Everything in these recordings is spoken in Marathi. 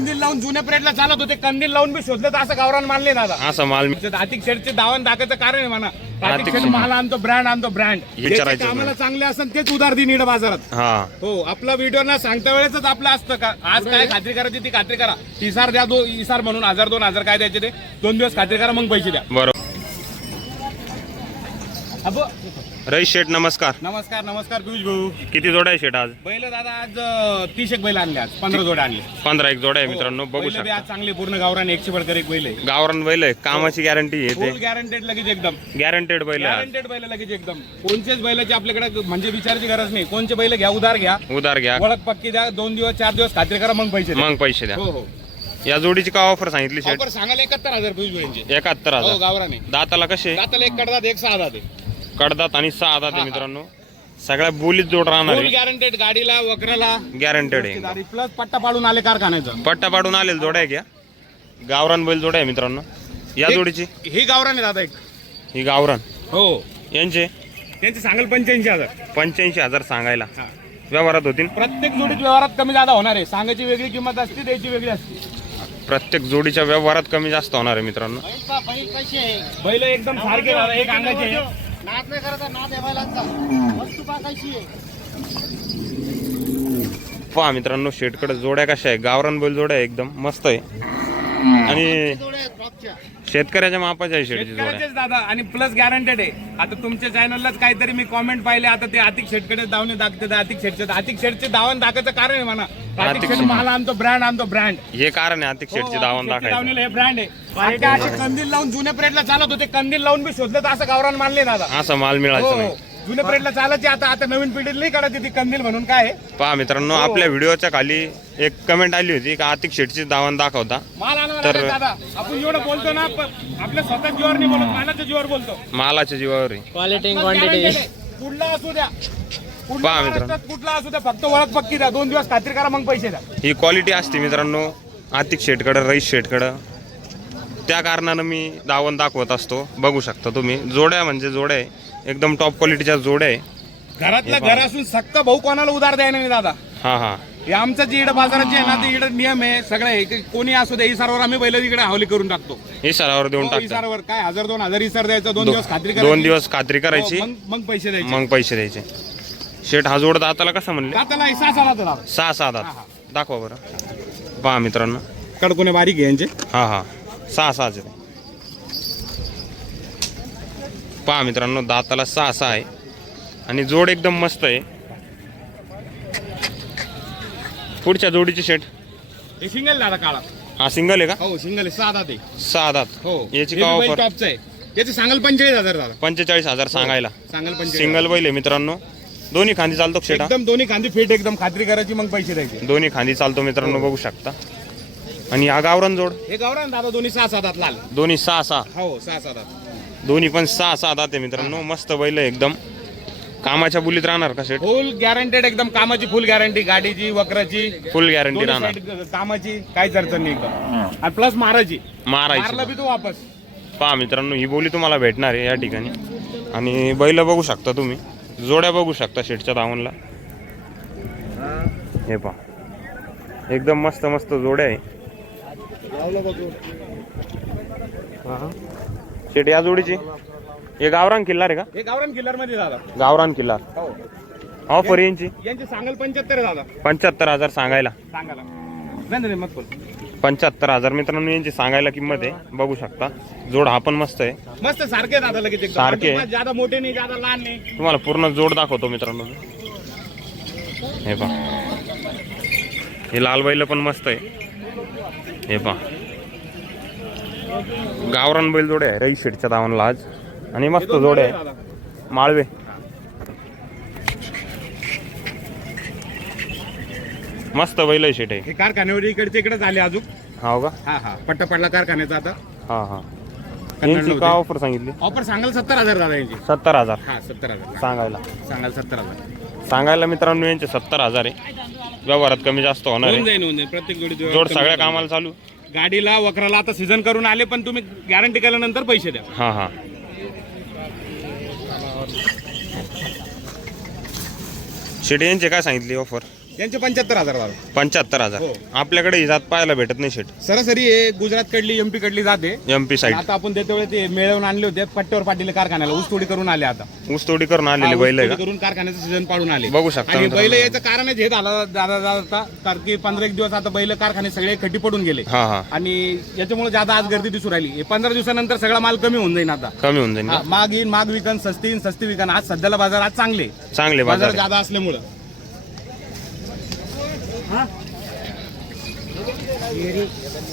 कंदील लावून जुन्या पिरियडला चालत होते, कंदील लावून बी शोधलं तर असं गावरान मानले दादा. असं माल आतिक शेडचे दावण दाखवायचं कारण आहे म्हणा. आतिक आतिक शेड शेड. माल आणतो, ब्रँड आणतो, ब्रँड. विचारायचं आम्हाला चांगले असेल तेच उधार दिन इकडे बाजारात. हा हो, आपला व्हिडिओ ना सांगता वेळेच आपलं असतं का आज काय खात्री करायची ती खात्री करा. इसार द्या, इसार म्हणून 1000-2000 काय द्यायचे ते 2 दिवस खात्री करा, मग पैसे द्या. बरोबर. अबो, रईस शेठ नमस्कार. नमस्कार नमस्कार पियुष भाऊ. किती जोड्या आहे शेठ आज? बैल दादा आज 30 एक बैल आणले, आज 15 जोड्या आणले. 15 एक जोड्या आहे मित्रांनो, बघू बैल बी शकता. आज चांगले पूर्ण गावरान 100 वर्कर एक बैल आहे. गावरान बैल आहे, कामाची गॅरंटी आहे फुल ते. गॅरंटेड लगेच एकदम. गॅरंटेड बैल आहे. गॅरंटेड बैल लगेच एकदम. कोणतेच बैलाची आपल्याकडे म्हणजे विचारायची गरज नाही. कोणचे बैल घ्या, उधार घ्या, उधार घ्या, ओळख पक्की द्या, 2 दिवस 4 दिवस खात्री करा, मग पैसे द्या. मग पैसे द्या. हो हो. या जोडीची का ऑफर सांगितली शेठ? ऑफर सांगायला 71,000 पियुष भाऊंचे. 71,000. हो, गावराने. दाताला कसे? दाताला एक कडदात, एक 6 दात आहे. कडदात आणि 6 दात आहे मित्रांनो. सगळ्या बोलीत जोड राहणार फुल आहे. गॅरंटेड, गाडीला वक्राला गॅरंटेड आहे. प्लस पट्टा पाडून आले कारखान्याचा. पट्टा पाडून आलेल जोड्या आहे घ्या. गावरान बैल जोड्या आहे मित्रांनो. या जोडीची ही गावरान आहे दादा एक. ही गावरान. हो, यांचे त्यांचे सांगाल 85,000. 85,000 सांगायला. व्यवहारात होतील. प्रत्येक जोडीत व्यवहारात कमी जादा होणार आहे. सांगायची वेगळी किंमत असते, द्यायची वेगळी असते. प्रत्येक जोडीच्या व्यवहारात कमी जास्त होणार आहे मित्रांनो. बैल एकदम सारखे दादा, एक अंगाचे आहे. पहा मित्रांनो, शेटकडे जोड्या कशा आहे, गावरान बैल जोड्या आहे, एकदम मस्त आहे. आणि शेतकऱ्याच्या मापाच्या आहे शेटची जोड्या. शेतकऱ्याचेच दादा आणि प्लस गॅरंटेड आहे. आता तुमच्या चॅनललाच काहीतरी मी कॉमेंट पाहिले, आता ते आतिक शेटकडे दावणे दाखवते. आतिक शेटचे दावण दाखवायचं कारण आहे म्हणा. आतिक शेट माल आणतो, ब्रँड आणतो, ब्रँड. हे कारण आहे आतिक शेटची दावण दाखवायचं. दावणीला हे ब्रँड आहे. असे कंदील लावून जुन्या पिरियडला चालत होते, कंदील लावून बी शोधलं तर असं गावरान मानले दादा. असं माल मिळायचं नाही. जुन्या पिरियडला चालायची, आता नवीन पिढीला नाही काढत ती कंदील म्हणून काय आहे. पहा मित्रांनो, आपल्या व्हिडिओच्या खाली एक कमेंट आली होती का आतिक शेटची दावण दाखवता. माल आणायला दादा आपण एवढं बोलतो ना, आपल्या स्वतः जीवावर नाही बोलत, मालाच्या जीवावर बोलतो. मालाच्या जीवावर आहे. क्वालिटी क्वांटिटी कुठला असू द्या, पहा मित्रांनो, कुठला असू द्या, फक्त ओळख पक्की द्या, 2 दिवस खात्री करा, मग पैसे द्या. ही क्वालिटी असते मित्रांनो आतिक शेटकडं, रईस शेटकडं. त्या कारणानं मी दावण दाखवत असतो. बघू शकता तुम्ही, जोड्या म्हणजे जोड्या आहे, एकदम टॉप क्वालिटीच्या जोड्या आहे. घरातल्या घर असून सक्का भाऊ कोणाला उधार द्यायला नाही दादा. हा हा. हे आमचं जे इकडे बाजाराचे आहे ना, ते इकडे नियम आहे सगळे. कोणी असू द्या, इसारवर आम्ही बैल इकडे हवली करून टाकतो. इसारावर देऊन टाकता. इसारवर काय 1000-2000 इसार द्यायचा, 2 दिवस खात्री 2 दिवस खात्री करायची, मग पैसे द्यायचे. मग पैसे द्यायचे. शेट हा जोड दाताला कसा म्हणले? दाताला 6 दादा. 6 दात. दाखवा बरं. पहा मित्रांनो, कडकोने बारीक आहे यांचे. हा हा. 6 पहा मित्रांनो, दाताला 6 आहे आणि जोड एकदम मस्त आहे. पुढच्या जोडीची शेट हे सिंगल दादा काळा. हा सिंगल आहे का? हो सिंगल आहे, 6 दात आहे. 6 दात. हो, याची हे का बी बैल ऑफर? टॉपचं आहे. याचे सांगाल 45,000 दादा. 45,000 सांगायला. सांगाल 45,000. सिंगल बैल आहे मित्रांनो. दोन्ही खांदी चालतो शेटा. एकदम दोन्ही खांदी फिट, एकदम खात्री करायची, मग पैसे द्यायचे. दोन्ही खांदी चालतो मित्रांनो, बघू शकता. आणि हा गावरान जोड हे गावरान दादा दोन्ही 6 दात लाल. दोन्ही 6. हो 6 दात. दोन्ही पण 6 दात आहे मित्रांनो. मस्त बैल आहे एकदम. कामाच्या बुलीत राहणार का शेट? फुल गॅरंटेड, एकदम कामाची फुल गॅरंटी, गाडीची वक्राची फुल गॅरंटी दोन्ही राहणार. side कामाची काहीच अडचण नाही एकदम. आणि प्लस मारायची मारला मारायची. बी तो वापस. पहा मित्रांनो, ही बोली तुम्हाला भेटणार आहे या ठिकाणी. आणि बैल बघू शकता तुम्ही, जोड्या बघू शकता शेटच्या दावणला. हे पहा, एकदम मस्त मस्त जोड्या आहे. शेट या जोडीची हे गावरान किल्लार आहे का? हे गावरान किल्लर मध्ये दादा. गावरान किल्लार. हो, ऑफर यांची यांचे सांगाल 75 आहे दादा. 75,000 सांगायला. सांगायला नाही मग बोल. 75,000 मित्रांनो यांची सांगायला किंमत आहे. बघू शकता, जोड हा पण मस्त आहे. मस्त सारखे दादा लगेच एकदम. सारखे. म्हणजे ज्यादा मोठे नाही, ज्यादा लहान नाही. तुम्हाला पूर्ण जोड दाखवतो मित्रांनो. हे पहा, हे लाल बैल पण मस्त आहे. हे पहा, गावरान बैल जोडे आहे रईस शेटच्या दावणला आज. आणि मस्त जोडे आहे, माळवे. मस्त बैल आहे शेट आहे. हे कारखान्यावर इकडचे इकडे झाले अजून. हो का? हा पट्टा पडला कारखान्याचा आता. हा हा. यांची का ऑफर सांगितली? ऑफर सांगाल 70,000 दादा यांची. 70,000 हा 70,000 सांगायला. सांगाल 70,000 सांगायला मित्रांनो यांचे 70,000 आहे. व्यवहारात कमी जास्त होणार होऊन आहे. जाईल, होऊन जाईल. प्रत्येक जोडी जोड सगळ्या कामाला चालू. गाडीला वक्राला आता सीझन करून आले, पण तुम्ही गॅरंटी केल्यानंतर पैसे द्या. हा हा. शेट यांचे काय सांगितली ऑफर? यांचे 75,000 दादा. 75,000. हो. आपल्याकडे ही जात पाहायला भेटत नाही शेट. सरासरी हे गुजरात कडली MP कडली जाते. MP साईड आता आपण त्याच्या वेळी ते मिळवून आणले होते पट्ट्यावर पाटील कारखान्याला ऊसतोडी करून आले. आता ऊसतोडी करून आलेले बैल आहे ऊसतोडी करून कारखान्याचं सीझन पाडून आले. बघू शकता आणि मित्रांनो. बैल याचं कारणच हे झालं दादा कारण की 15 दिवस आता बैल कारखाने सगळे खड्डी पडून गेले हा हा आणि याच्यामुळे ज्यादा आज गर्दी दिसून राहिली. हे 15 दिवसानंतर सगळा माल कमी होऊन जाईल. आता कमी होऊन जाईल हा, का? माग येईन माग विकन सस्ती येईन सस्ती विकन. आज सध्याला बाजार आज चांगले चांगले बाजार बाजार ज्यादा असल्यामुळं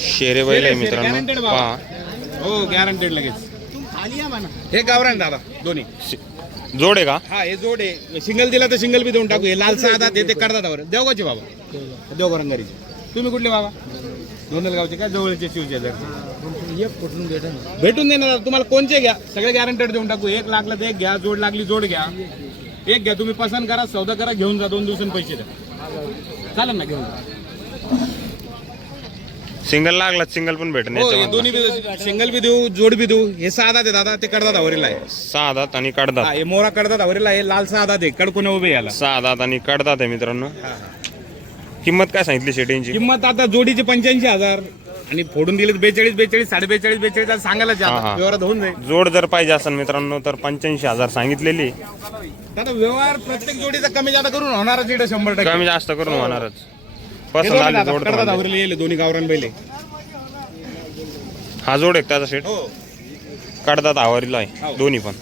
शेरे बैल आहे मित्रांनो. Guaranteed पहा बाबा. हो गॅरंटेड लगेच. हे गावरान दादा दोन्ही. जोड आहे का? हा हे जोड आहे. सिंगल दिला तर सिंगल बी देऊन टाकू. हे लाल सहा दात ते करतात. देवगावचे बाबा देवगरंगारीचे. तुम्ही कुठले बाबा? धोंडलगावचे काय जवळचे शिवचे भेटून देणार तुम्हाला. कोणचे घ्या सगळे गॅरंटेड देऊन टाकू. 1 लागलं तर 1 घ्या. जोड लागली जोड घ्या. 1 घ्या. तुम्ही पसंत करा सौदा करा घेऊन जा. 2 दिवसांनी पैसे द्या. चालेल ना घेऊन जा. सिंगल लागला सिंगल पण भेटेल हो हे याच्यामध्ये. दोन्ही बी सिंगल बी देऊ जोड बी देऊ. हे 6 दात आहे दादा. ते कडदात आवरीला आहे. 6 दात आणि कडदात. हा हे मोरा कडदात आवरीला आहे. लाल 6 दात आहे. कडकून उभे याला. 6 दात आणि कडदात आहे मित्रांनो. किंमत काय सांगितली शेट यांची? किंमत आता जोडीची 85,000 आणि फोडून दिले 42 42 42 42 सांगायला हा. व्यवहारात होऊन जाईल. जोड जर पाहिजे असेल मित्रांनो तर 85,000 सांगितलेली. आता व्यवहार प्रत्येक जोडीचा कमी जादा करून होणारच इथं 100%. कमी जास्त करून होणारच. हे पसंत दोन्ही आली दादा जोड तर कडदात म्हणजे. आवरीला येले दोन्ही गावरान बैले. हा जोड एक त्याचा शेट हो कडदात आवरीला हो. आहे दोन्ही पण.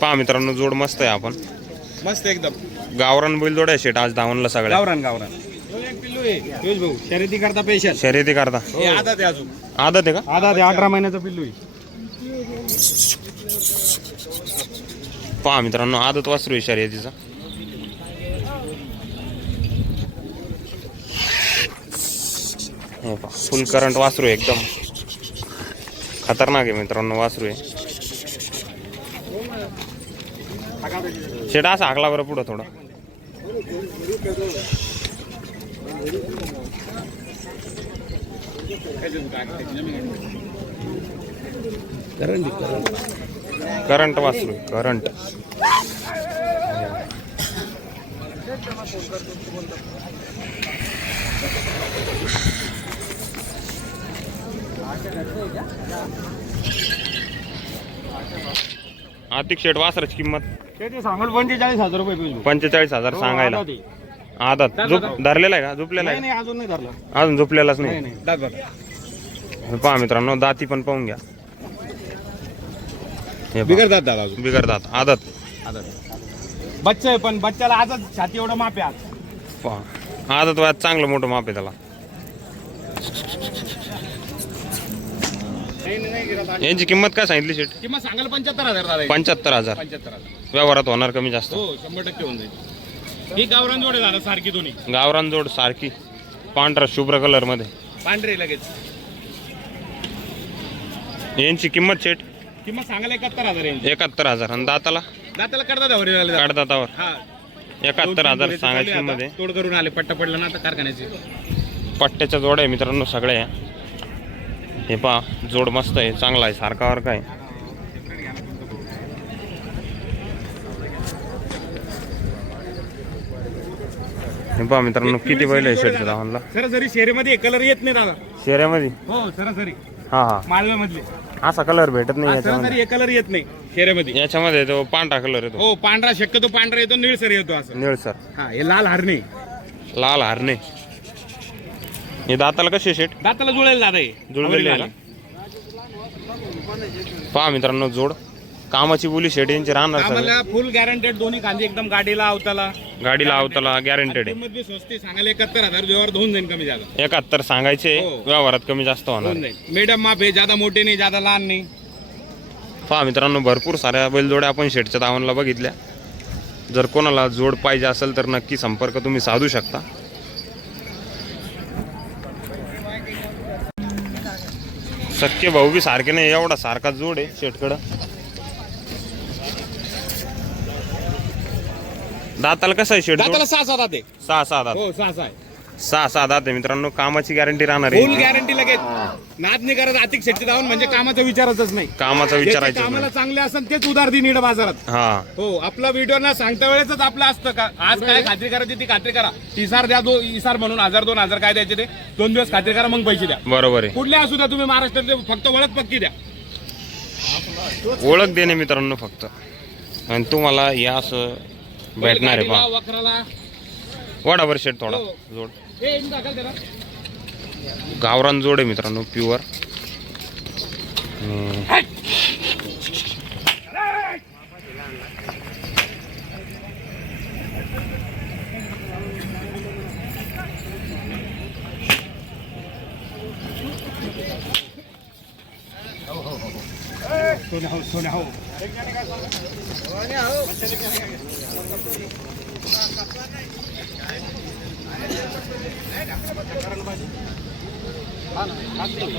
पहा मित्रांनो जोड मस्त आहे. आपण मस्त एकदम गावरान बैल जोड आहे शेट आज धावणला सगळ्या. गावरान गावरान. एक पिल्लू आहे योज भाऊ शर्यती करता पेशल. शर्यती करता हे आधा ते अजून आदत आहे का? आधा ते 18 महिन्याचा पिल्लू आहे. पहा मित्रांनो आदत वासरू आहे शर्यतीचा. हे पहा फुल करंट वासरू आहे एकदम खतरनाक आहे मित्रांनो वासरू आहे. शेट असा हाकला बरं पुढं थोडं. करंट वासरू आहे करंट. आतिक शेट वासराची किंमत ते सांगाल 45,000 रुपये पिल्लू. 45,000 सांगायला. आधा ते. आदत झोप धरलेला आहे का? झोपलेला नाही आहे नाही अजून नाही धरलं. अजून झोपलेलाच नाही नाही. नाही दात बघा. पहा मित्रांनो दाती पण पाहून घ्या. हे पहा. बिगर दात दादा अजून. बिगर दात आदत. बच्चा आहे पण बच्चाला आजच छाती एवढं माप आहे आज. पहा आदत वयात चांगलं मोठं माप आहे त्याला. यांची किंमत काय सांगितली शेट? किंमत सांगाल 75,000 दादा. 75,000. 75,000 व्यवहारात होणार कमी जास्त. हो 100% होऊन जाईल. ही गावरान जोड आहे दादा सारखी दोन्ही. गावरान जोड सारखी पांढरा शुभ्र कलर मध्ये. पांढरे लगेच. यांची किंमत शेट किंमत सांगायला 71,000 यांची. 71,000 आणि दाताला दाताला करतात आवरी झाले. काढदातावर हा 71,000 सांगायची किंमत आहे. तोड करून आले पट्टा पडला ना आता कारखान्याची. पट्ट्याच्या जोड आहे मित्रांनो सगळ्या. हे पहा जोड मस्त आहे चांगला आहे सारखावर काय. हे पहा मित्रांनो किती बैल आहे शेटच्या धावांना. सरासरी शेरीमध्ये कलर येत नाही दादा. शेऱ्यामध्ये हो सरासरी हा हा मालव्या मधले असा कलर भेटत नाही याच्यामध्ये. सरासरी कलर येत नाही शेऱ्यामध्ये. याच्यामध्ये तो पांढरा कलर येतो. हो पांढरा शक्यतो पांढरा येतो निळसर येतो असं. निळसर हा हे लाल हरणे. लाल हरणे. हे दाताला कसे शेट? दाताला जुळेल दादा हे. जुळलेले आहे का? पहा मित्रांनो जोड कामाची बोली शेट यांची राहणार सगळं. आम्हाला फुल गॅरंटेड दोन्ही कांदे एकदम गाडीला अवताला. गाडीला अवताला गॅरंटेड आहे. किंमत बी स्वस्त आहे. सांगायला 71,000 व्यवहार होऊन जाईल कमी झाला. 71 सांगायचे हो. व्यवहारात कमी जास्त होणार. होऊन जाईल. मीडियम माप आहे. ज्यादा मोठे नाही ज्यादा लहान नाही. पहा मित्रांनो भरपूर साऱ्या बैलजोड्या आपण शेटच्या दावणला बघितल्या. जर कोणाला जोड पाहिजे असेल तर नक्की संपर्क तुम्ही साधू शकता. सख्खे भाऊ बी सारखे नाही एवढा सारखा जोड आहे शेटकडं. दाताला कसं आहे शेट? दाताला 6 दात आहे. 6 दात. हो 6 आहे. 6 दात आहे मित्रांनो. कामाची गॅरंटी राहणार फुल आहे. गॅरंटी लगेच. नाद नाही करत आतिक शेटचे धावून म्हणजे कामाचा विचारच नाही. कामाचा ज्याचे विचारायचं कामाला नाही. चांगले असेल तेच उधार दिन इकडे बाजारात. हा हो, आपला व्हिडिओ ना सांगता वेळेच आपलं असतं का आज काय खात्री करायची ती खात्री करा. इसार द्या, इसार म्हणून 1000-2000 काय द्यायचे ते 2 दिवस खात्री करा, मग पैसे द्या. बरोबर आहे. कुठले असू द्या तुम्ही महाराष्ट्रातले, फक्त ओळख पक्की द्या. ओळख देणे मित्रांनो फक्त. आणि तुम्हाला या असं भेटणार आहे पहा. वखराला वडाभर शेट थोडा हो. जोड. हे येऊन टाकाल त्याला. गावरान जोड आहे मित्रांनो, प्युअर. सोन्या हो.